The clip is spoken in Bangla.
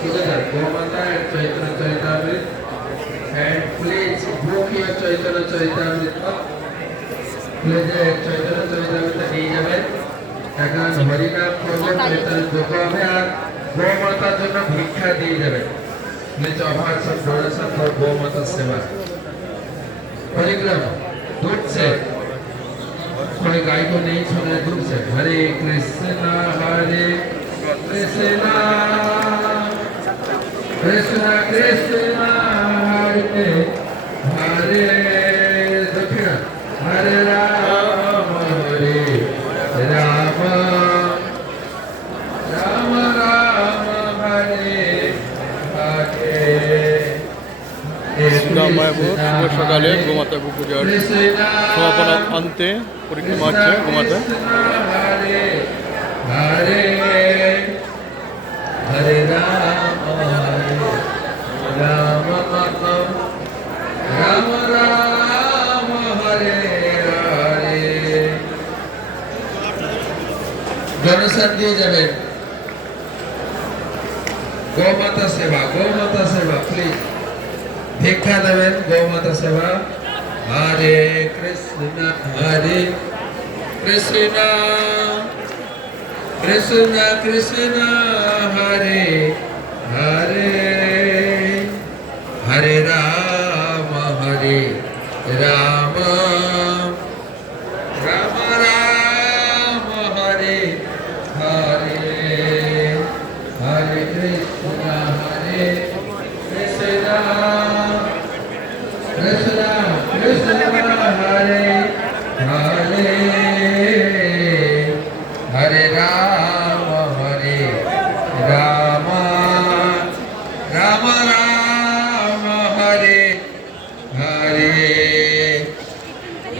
together. Gomata and Chaitanya Charitamrita. And please book your Chaitanya Charitamrita. Please Chaitanya Charitamrita নিয়ে যাবেন। এখন হরিনাম করবেন, চৈতন্য যোগ হবে আর গোমাতার জন্য ভিক্ষা দিয়ে যাবেন। Please offer some donation for gomata seva. Harigram दूर से कोई गाय को नहीं सुना दूर से हरे कृष्णा कृष्णा कृष्णा हरे हरे दक्षिणा हरे राम राम राम राम हरे हरे মায়াপুর শুভ সকালে গোমাতা পূজার সমাপন আনতে পরিক্রমা হচ্ছে গোমাতা। হরে হরে রাম রাম রাম রাম হরে হরে। জনসান দিয়ে যাবেন। গোমাতা সেবা প্লিজ ভিক্ষা দেবেন। গোমাতা সেবা। হরে কৃষ্ণ কৃষ্ণ কৃষ্ণ হরে হরে হরে রাম রাম রাম রাম হরে হরে হরে কৃষ্ণ হরে